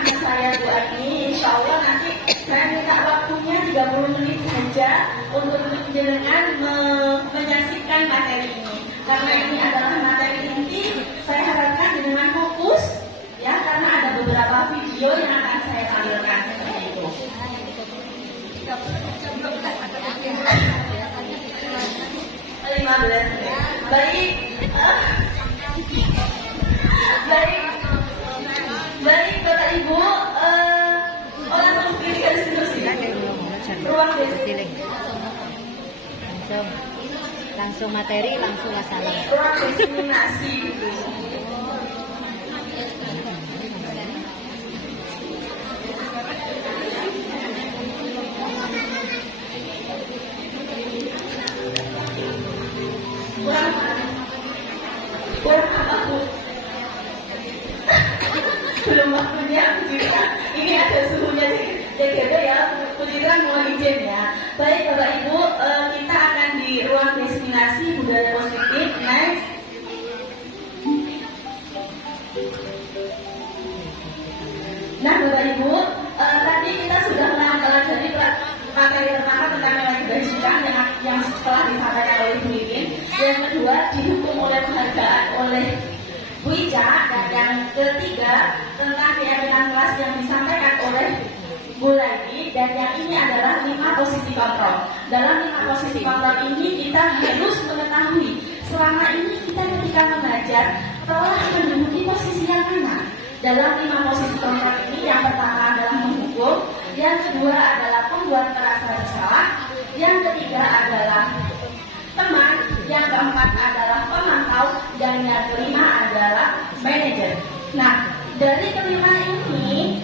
anak saya Bu Ani, insya Allah nanti saya minta waktunya 30 menit saja untuk jenengan menyaksikan materi ini. Karena ini adalah materi inti, saya harapkan jenengan fokus ya, karena ada beberapa video yang akan saya tampilkan seperti itu. Baik, baik Bapak Ibu, orang langsung garis ruang langsung materi, langsung masalah. ruang diskriminasi. Kurang apa Bu? Belum waktunya juga. Ini ada suhunya jadi ya. Pujiran mohon izin ya. Baik Bapak Ibu, kita akan di ruang destinasi budaya positif. Next. Nah Bapak Ibu, tadi kita sudah mempelajari materi pertama tentang nilai kebajikan yang setelah disampaikan oleh Bu Irin. Yang kedua didukung oleh penghargaan oleh Bu Ica, dan yang ketiga tentang keyakinan kelas yang disampaikan oleh Bu Lady, dan yang ini adalah 5 posisi kontrol. Dalam 5 posisi kontrol ini kita harus mengetahui selama ini kita ketika mengajar telah menduduki posisi yang mana. Dalam 5 posisi kontrol ini, yang pertama adalah menghukum, yang kedua adalah pembuat merasa bersalah, yang ketiga adalah teman, yang keempat adalah pemantau, dan yang kelima adalah manajer. Nah, dari kelima ini,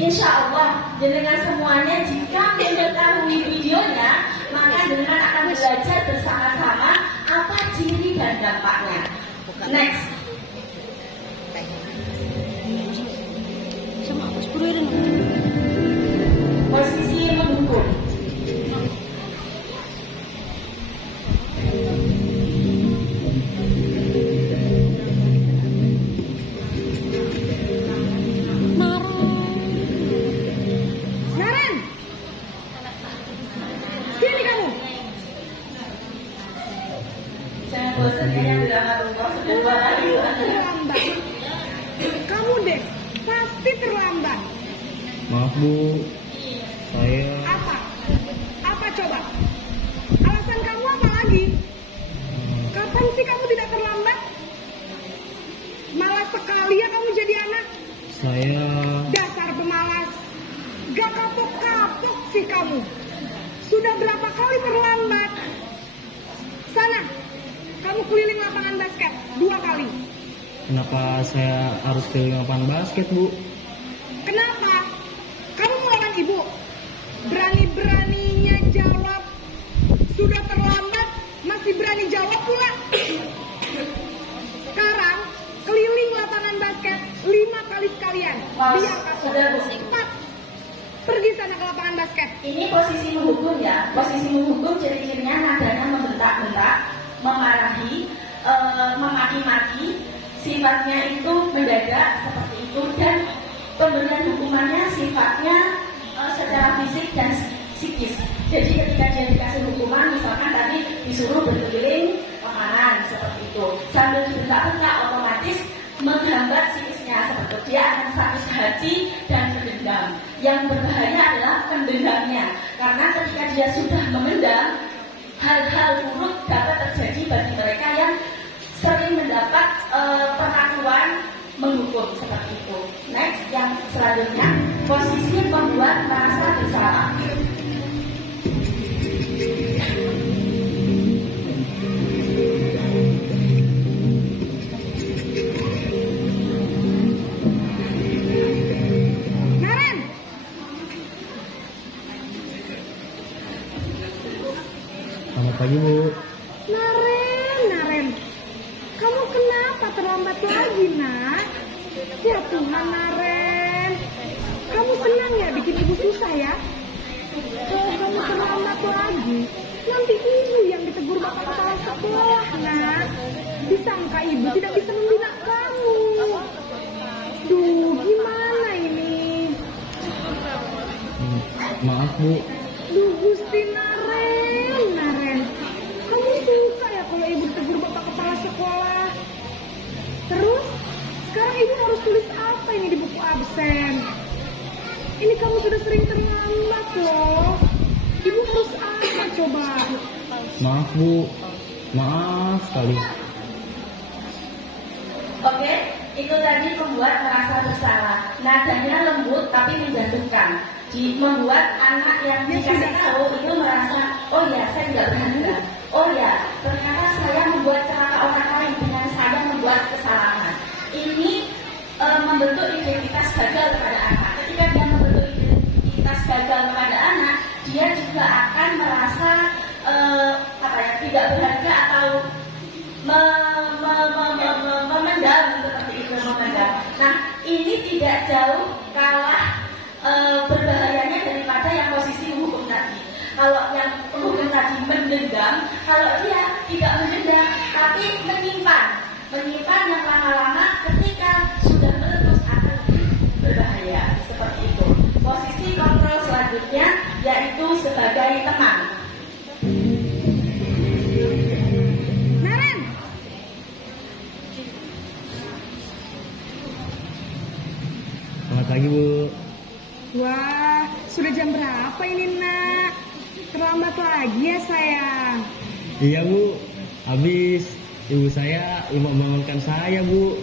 insya Allah jenengan semuanya jika mengetahui videonya, maka jenengan akan belajar bersama-sama apa ciri dan dampaknya. Next. Posisi mendukung. Naren, sini kamu. Jangan bosan ya yang bilang rumah sudah 2 kali. Terlambat. Kamu deh, pasti terlambat. Maaf Bu, saya Apa? Apa coba? Alasan kamu apa lagi? Kapan sih kamu tidak terlambat? Malas sekali ya kamu jadi anak. saya Dasar pemalas. Gak kapok-kapok sih kamu. Sudah berapa kali terlambat? Sana, kamu keliling lapangan basket 2 kali. kenapa saya harus keliling lapangan basket Bu? Kenapa? Kamu melawan ibu? Berani-beraninya jawab. Sudah terlambat, masih berani jawab pula. Sekarang, keliling lapangan basket 5 kali sekalian. Biar Sudah Bu. cepat. Pergi sana ke lapangan basket. Ini posisi menghukum ya. Posisi menghukum ciri-cirinya nadanya membentak-bentak, memarahi, memaki-maki, sifatnya itu mendadak seperti itu, dan pemberian hukumannya sifatnya secara fisik dan psikis. Jadi ketika dia dikasih hukuman, misalkan tadi disuruh berkeliling lapangan seperti itu, sambil dibentak-bentak otomatis menghambat psikisnya, seperti itu. Dia akan sakit hati dan berdendam. Yang berbahaya adalah pendendamnya, karena ketika dia sudah memendam, hal-hal buruk dapat terjadi bagi mereka yang sering mendapat perlakuan menghukum seperti itu. Next, yang selanjutnya, posisi pembuat merasa bersalah. Naren, Selamat pagi Bu. Naren, kamu kenapa terlambat lagi, nak? Ya Tuhan, Naren, kamu senang ya bikin ibu susah ya? Kalau kamu terlambat lagi, nanti ibu yang ditegur bapak kepala sekolah, nak. Disangka ibu tidak bisa membina kamu. Duh, gimana ini? Maaf Bu. Duh Gusti Naren. Kamu suka ya kalau ibu tegur bapak kepala sekolah? Terus, sekarang ibu harus tulis apa ini di buku absen? Ini kamu sudah sering terlambat loh. Ibu harus apa coba? Maaf Bu. Maaf sekali. Oke, itu tadi membuat merasa bersalah. Nadanya lembut tapi menjatuhkan. Membuat anak yang dikasih tahu itu merasa, oh ya saya tidak berharga. Oh ya, ternyata saya membuat celaka orang lain dengan saya membuat kesalahan. Ini membentuk identitas gagal kepada anak. Ketika dia membentuk identitas gagal kepada anak, dia juga akan merasa tidak berharga atau memendam seperti itu, memendam. Nah, ini tidak jauh kalah berbahayanya daripada yang posisi hukum tadi. Kalau yang hukum tadi mendendam, kalau dia tidak mendendam tapi menyimpan yang lama-lama, ketika sudah meletus akan lebih berbahaya. Seperti itu. Posisi kontrol selanjutnya yaitu sebagai teman. Selamat pagi Bu. Wah, sudah jam berapa ini nak? Terlambat lagi ya sayang. Iya Bu. Habis ibu saya membangunkan saya Bu.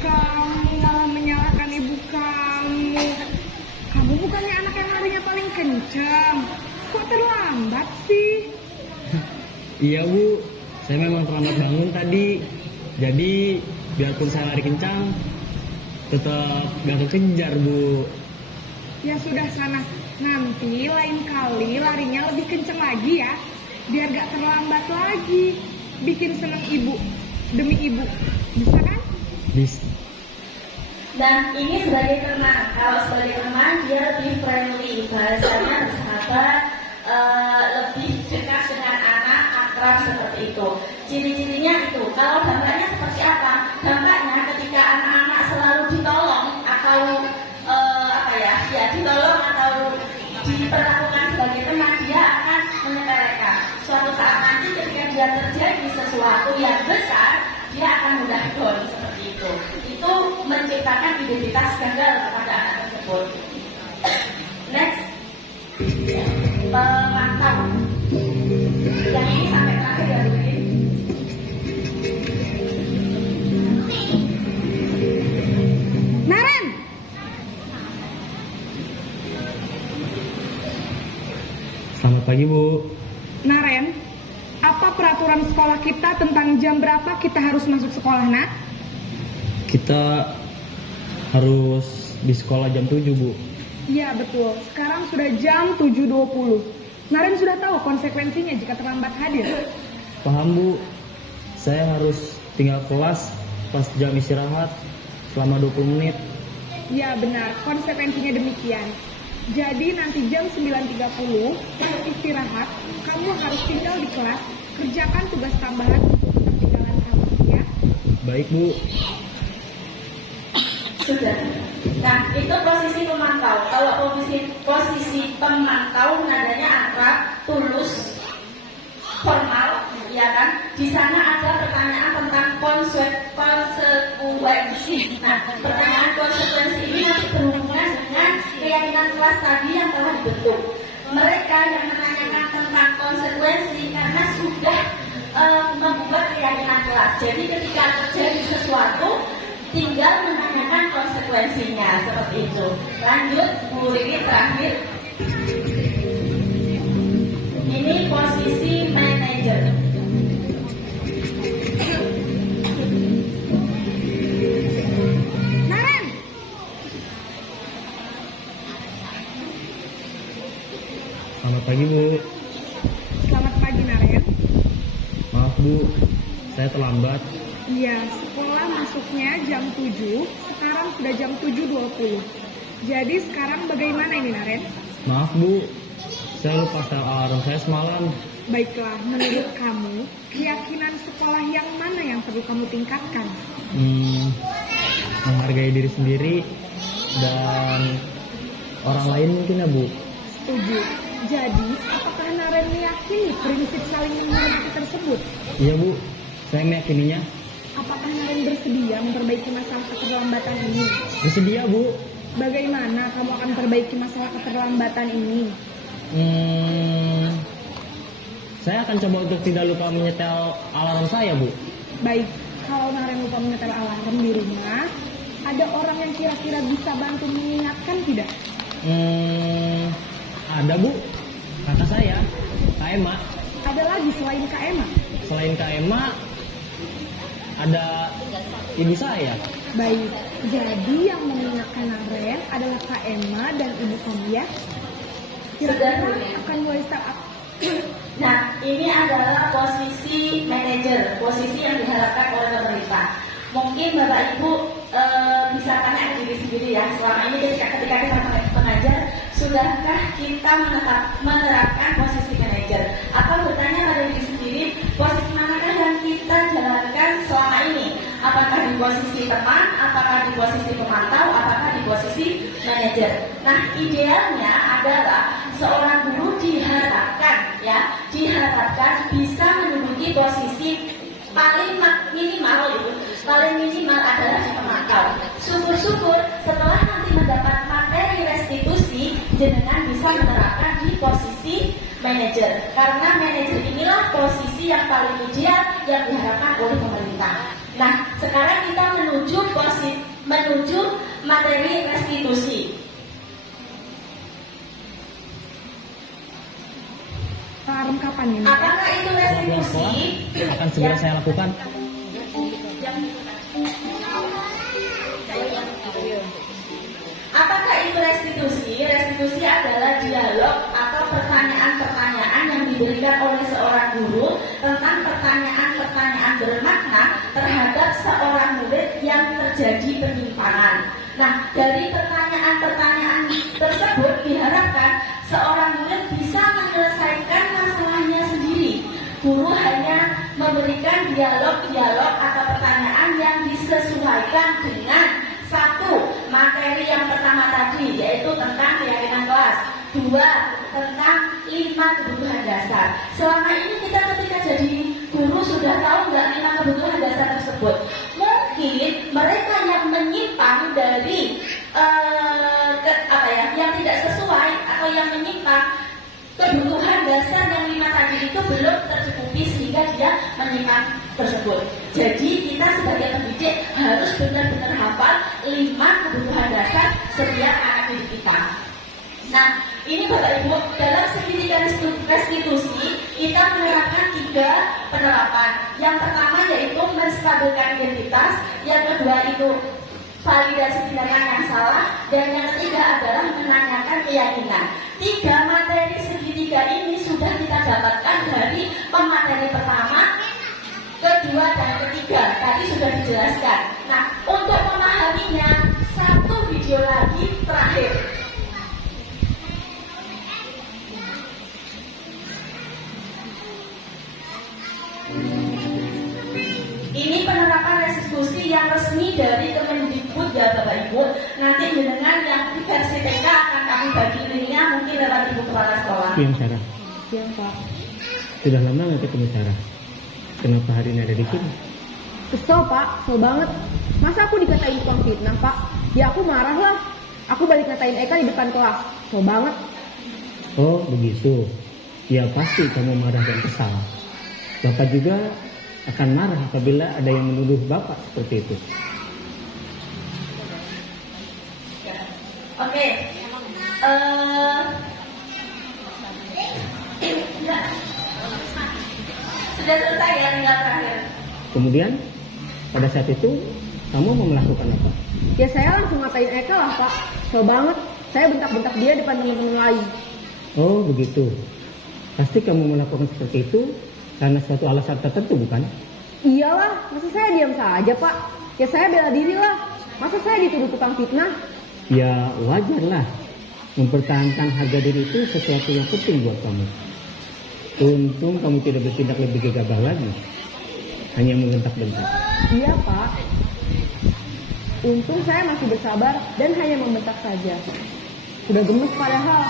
Kamu malah menyalahkan ibu kamu. Kamu bukannya anak yang larinya paling kencang. Kok terlambat sih? Iya Bu. Saya memang terlambat bangun tadi. Jadi biarpun saya lari kencang, tetap gak kekejar Bu. Ya sudah sana, nanti lain kali larinya lebih kenceng lagi ya, biar gak terlambat lagi. Bikin seneng ibu, demi ibu, bisa kan? Bisa. Dan ini sebagai teman, kalau sebagai teman dia lebih friendly, bahasanya bersahabat, lebih dekat dengan anak, akrab seperti itu. Ciri-cirinya itu, kalau dampaknya seperti apa? Dampaknya ketika anak-anak selalu ditolong atau ditolong atau diperlakukan sebagai teman, dia akan menyepelekan. Suatu saat nanti ketika dia terjadi sesuatu yang besar, dia akan mudah down seperti itu. Itu menciptakan identitas gagal kepada anak tersebut. Next, pemantau. Yang ini sampai terakhir ya, Bu. Naren, Selamat pagi Bu. Naren, apa peraturan sekolah kita tentang jam berapa kita harus masuk sekolah nak? Kita harus di sekolah jam 7 Bu. Iya betul, sekarang sudah jam 7.20. Naren sudah tahu konsekuensinya jika terlambat hadir. Paham Bu. Saya harus tinggal kelas pas jam istirahat selama 20 menit. Ya benar, konsekuensinya demikian. Jadi nanti jam 9.30 pas istirahat, kamu harus tinggal di kelas, kerjakan tugas tambahan untuk ketertinggalan kamu, ya. Baik Bu. Sudah. Nah, itu posisi pemantau. Kalau posisi pemantau nadanya akrab, tulus, formal, ya kan? Di sana ada pertanyaan tentang konsekuensi. Nah, pertanyaan konsekuensi ini masih berhubungan dengan keyakinan kelas tadi yang telah dibentuk. Mereka yang menanyakan tentang konsekuensi karena sudah membuat keyakinan kelas. Jadi ketika terjadi sesuatu, tinggal menanyakan konsekuensinya seperti itu. Lanjut, Bu Riri terakhir. Ini posisi manajer. Naren, Selamat pagi Bu. selamat pagi Naren. Maaf Bu, saya terlambat. Iya, sekolah masuknya jam 7, sekarang sudah jam 7.20. Jadi sekarang bagaimana ini Naren? Maaf Bu, saya lupa setel alarm saya semalam. Baiklah, menurut kamu, keyakinan sekolah yang mana yang perlu kamu tingkatkan? Menghargai diri sendiri dan orang lain mungkin ya Bu. setuju. Jadi, apakah Naren meyakini prinsip saling menghormati tersebut? Iya Bu, saya meyakininya. Apakah Naren bersedia memperbaiki masalah keterlambatan ini? Bersedia Bu. Bagaimana kamu akan perbaiki masalah keterlambatan ini? Saya akan coba untuk tidak lupa menyetel alarm saya Bu. Baik, kalau Naren lupa menyetel alarm di rumah, ada orang yang kira-kira bisa bantu mengingatkan tidak? Ada Bu, kakak saya, Kak Ema. Ada lagi selain Kak Emma? Selain Kak Ema, ada ibu saya. Baik, jadi yang mengingatkan Naren adalah Kak Emma dan ibu kamu ya? Kira-kira akan mulai start up. Nah, ini adalah posisi manajer, posisi yang diharapkan oleh pemerintah. Mungkin Bapak Ibu bisa tanya ke diri sendiri ya, selama ini ketika kita mengajar, sudahkah kita menerapkan posisi manajer? Atau bertanya pada diri sendiri, posisi manakah yang kita jalankan selama ini? Apakah di posisi teman, apakah di posisi pemantau, apakah di posisi manajer? Nah, idealnya adalah seorang guru diharapkan bisa menduduki posisi paling minimal adalah di pemantau. Syukur-syukur setelah nanti mendapat materi restitusi, jenengan bisa menerapkan di posisi manajer. Karena manajer inilah posisi yang paling ideal yang diharapkan oleh pemerintah. Nah, sekarang kita menuju materi restitusi. Alarm kapan ya? Apakah itu restitusi? Akan segera saya lakukan. Apakah itu restitusi? Restitusi adalah dialog atau pertanyaan-pertanyaan yang diberikan oleh seorang guru tentang pertanyaan-pertanyaan bermakna terhadap seorang murid yang terjadi penyimpangan. Nah, dari pertanyaan-pertanyaan tersebut diharapkan seorang murid bisa menyelesaikan masalahnya sendiri. Guru hanya memberikan dialog-dialog atau pertanyaan yang disesuaikan dengan satu, materi yang pertama tadi, yaitu tentang keyakinan kelas. Dua, tentang 5 kebutuhan dasar. Selama ini kita ketika jadi guru sudah tahu nggak 5 kebutuhan dasar tersebut? Mungkin mereka yang menyimpang dari yang tidak sesuai atau yang menyimpang kebutuhan dasar yang 5 tadi itu belum tercukupi sehingga dia menyimpang tersebut. Jadi kita sebagai pendidik harus benar-benar hafal 5 kebutuhan dasar setiap anak didik kita. Nah, ini Bapak Ibu, dalam segitiga restitusi kita menerapkan 3 penerapan. Yang pertama yaitu menstabilkan identitas, yang kedua itu validasi tindakan yang salah, dan yang ketiga adalah menanyakan keyakinan. 3 materi segitiga ini sudah kita dapatkan dari pemateri pertama, kedua, dan ketiga. Tadi sudah dijelaskan. Nah, untuk memahaminya, 1 video lagi terakhir. Ini penerapan restitusi yang resmi dari Kemendikbud ya Bapak Ibu. Nanti jenengan yang versi TK akan kami bagi linknya mungkin lewat Ibu Kepala Sekolah. Iya Sarah. Iya Pak. Sudah lama nggak ketemu Sarah? Kenapa hari ini ada di sini? Kesel Pak, kesel banget. Masa aku dikatain tukang fitnah Pak? Ya aku marah lah. Aku balik ngatain Eka di depan kelas. Kesel banget. Oh begitu. Ya pasti kamu marah dan kesal. Bapak juga akan marah apabila ada yang menuduh Bapak seperti itu. Oke. Sudah selesai ya, tinggal terakhir. Kemudian pada saat itu kamu mau melakukan apa? Ya saya langsung ngatain Eka lah Pak. Kesel banget. Saya bentak-bentak dia depan teman-teman lain. Oh begitu. Pasti kamu melakukan seperti itu karena suatu alasan tertentu bukan? Iyalah, masa saya diam saja Pak? Ya saya bela diri lah. Masa saya dituduh tukang fitnah? Ya wajar lah. Mempertahankan harga diri itu sesuatu yang penting buat kamu. Untung kamu tidak bertindak lebih gegabah lagi. Hanya membentak-bentak. Iya Pak. Untung saya masih bersabar dan hanya membentak saja. Sudah gemes padahal.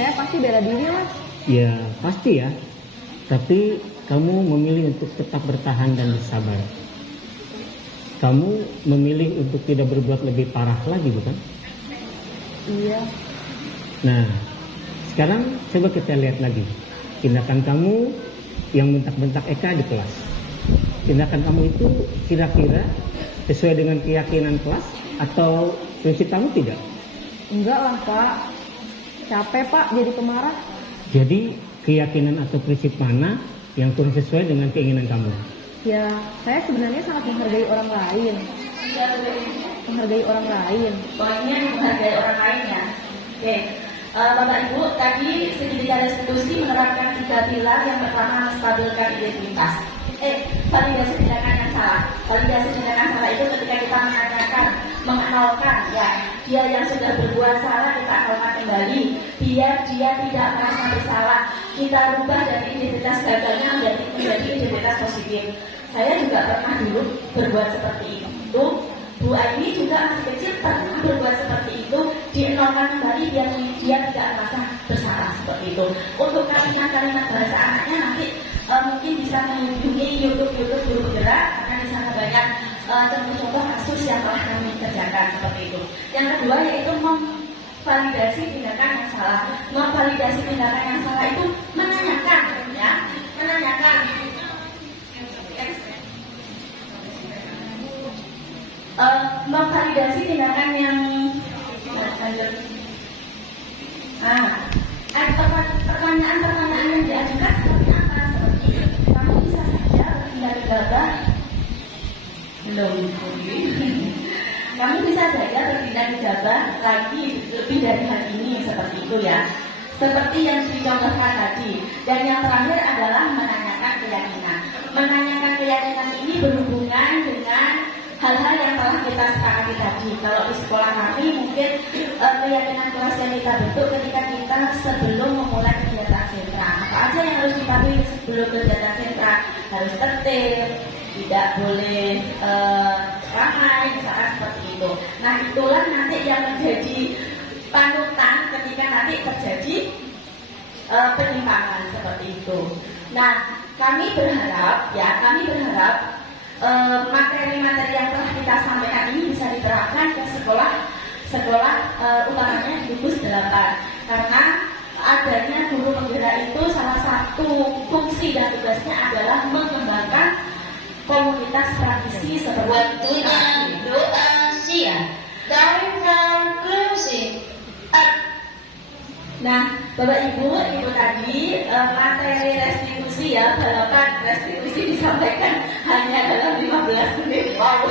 saya pasti bela diri lah. Ya pasti ya. Tapi kamu memilih untuk tetap bertahan dan bersabar. Kamu memilih untuk tidak berbuat lebih parah lagi, bukan? Iya. Nah, sekarang coba kita lihat lagi tindakan kamu yang bentak-bentak Eka di kelas. Tindakan kamu itu kira-kira sesuai dengan keyakinan kelas atau prinsip kamu tidak? Enggak lah Pak. Capek Pak jadi pemarah. Jadi keyakinan atau prinsip mana yang kurang sesuai dengan keinginan kamu? Ya, saya sebenarnya sangat menghargai orang lain. Menghargai orang lain. Poinnya menghargai orang lain ya. Oke, Bapak Ibu, tadi segitiga restitusi menerapkan 3 pilar. Yang pertama, menstabilkan identitas. Validasi tindakan yang salah. Validasi tindakan salah itu ketika kita menanyakan, mengenalkan ya, dia yang sudah berbuat salah kita akalkan kembali, biar dia tidak merasa bersalah. Kita rubah dari identitas gagalnya menjadi identitas positif. Saya juga pernah dulu berbuat seperti itu. Bu Aini juga masih kecil pernah berbuat seperti itu, dienolkan kembali biar dia tidak merasa bersalah seperti itu. Untuk kalimat-kalimat bahasa anaknya nanti mungkin bisa mengunjungi YouTube Guru Bergerak, karena di sana banyak contoh-contoh kasus yang telah kami kerjakan seperti itu. Yang kedua yaitu memvalidasi tindakan yang salah. Memvalidasi tindakan yang salah itu menanyakan, ya, menanyakan. Memvalidasi tindakan yang pertanyaan-pertanyaan yang diajukan seperti apa? Seperti kamu bisa saja berpindah gegabah. Kamu bisa saja berpindah gegabah lagi lebih dari hal ini, seperti itu ya. Seperti yang dicontohkan tadi. Dan yang terakhir adalah menanyakan keyakinan. Menanyakan keyakinan ini berhubungan dengan hal-hal yang telah kita sepakati tadi. Kalau di sekolah kami mungkin keyakinan kelas yang kita bentuk ketika kita sebelum memulai kegiatan sentra. Apa aja yang harus dipatuhi sebelum kegiatan sentra? Harus tertib, tidak boleh ramai, misalkan seperti itu. Nah, itulah nanti yang menjadi panutan ketika nanti terjadi penyimpangan seperti itu. Nah, kami berharap materi-materi yang telah kita sampaikan ini bisa diterapkan ke sekolah utamanya di gugus 8, karena adanya guru penggerak itu salah satu fungsi dan tugasnya adalah mengembangkan komunitas tradisi seperti waktunya doa siang dan konklusi. Nah, Bapak Ibu, itu tadi materi restitusi ya, balapan restitusi disampaikan hanya dalam 15 menit. Wow.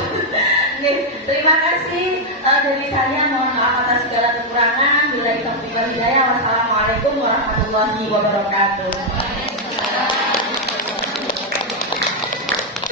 Nih, terima kasih dari saya, mohon maaf atas segala kekurangan. Bila kita Wassalamualaikum warahmatullahi wabarakatuh.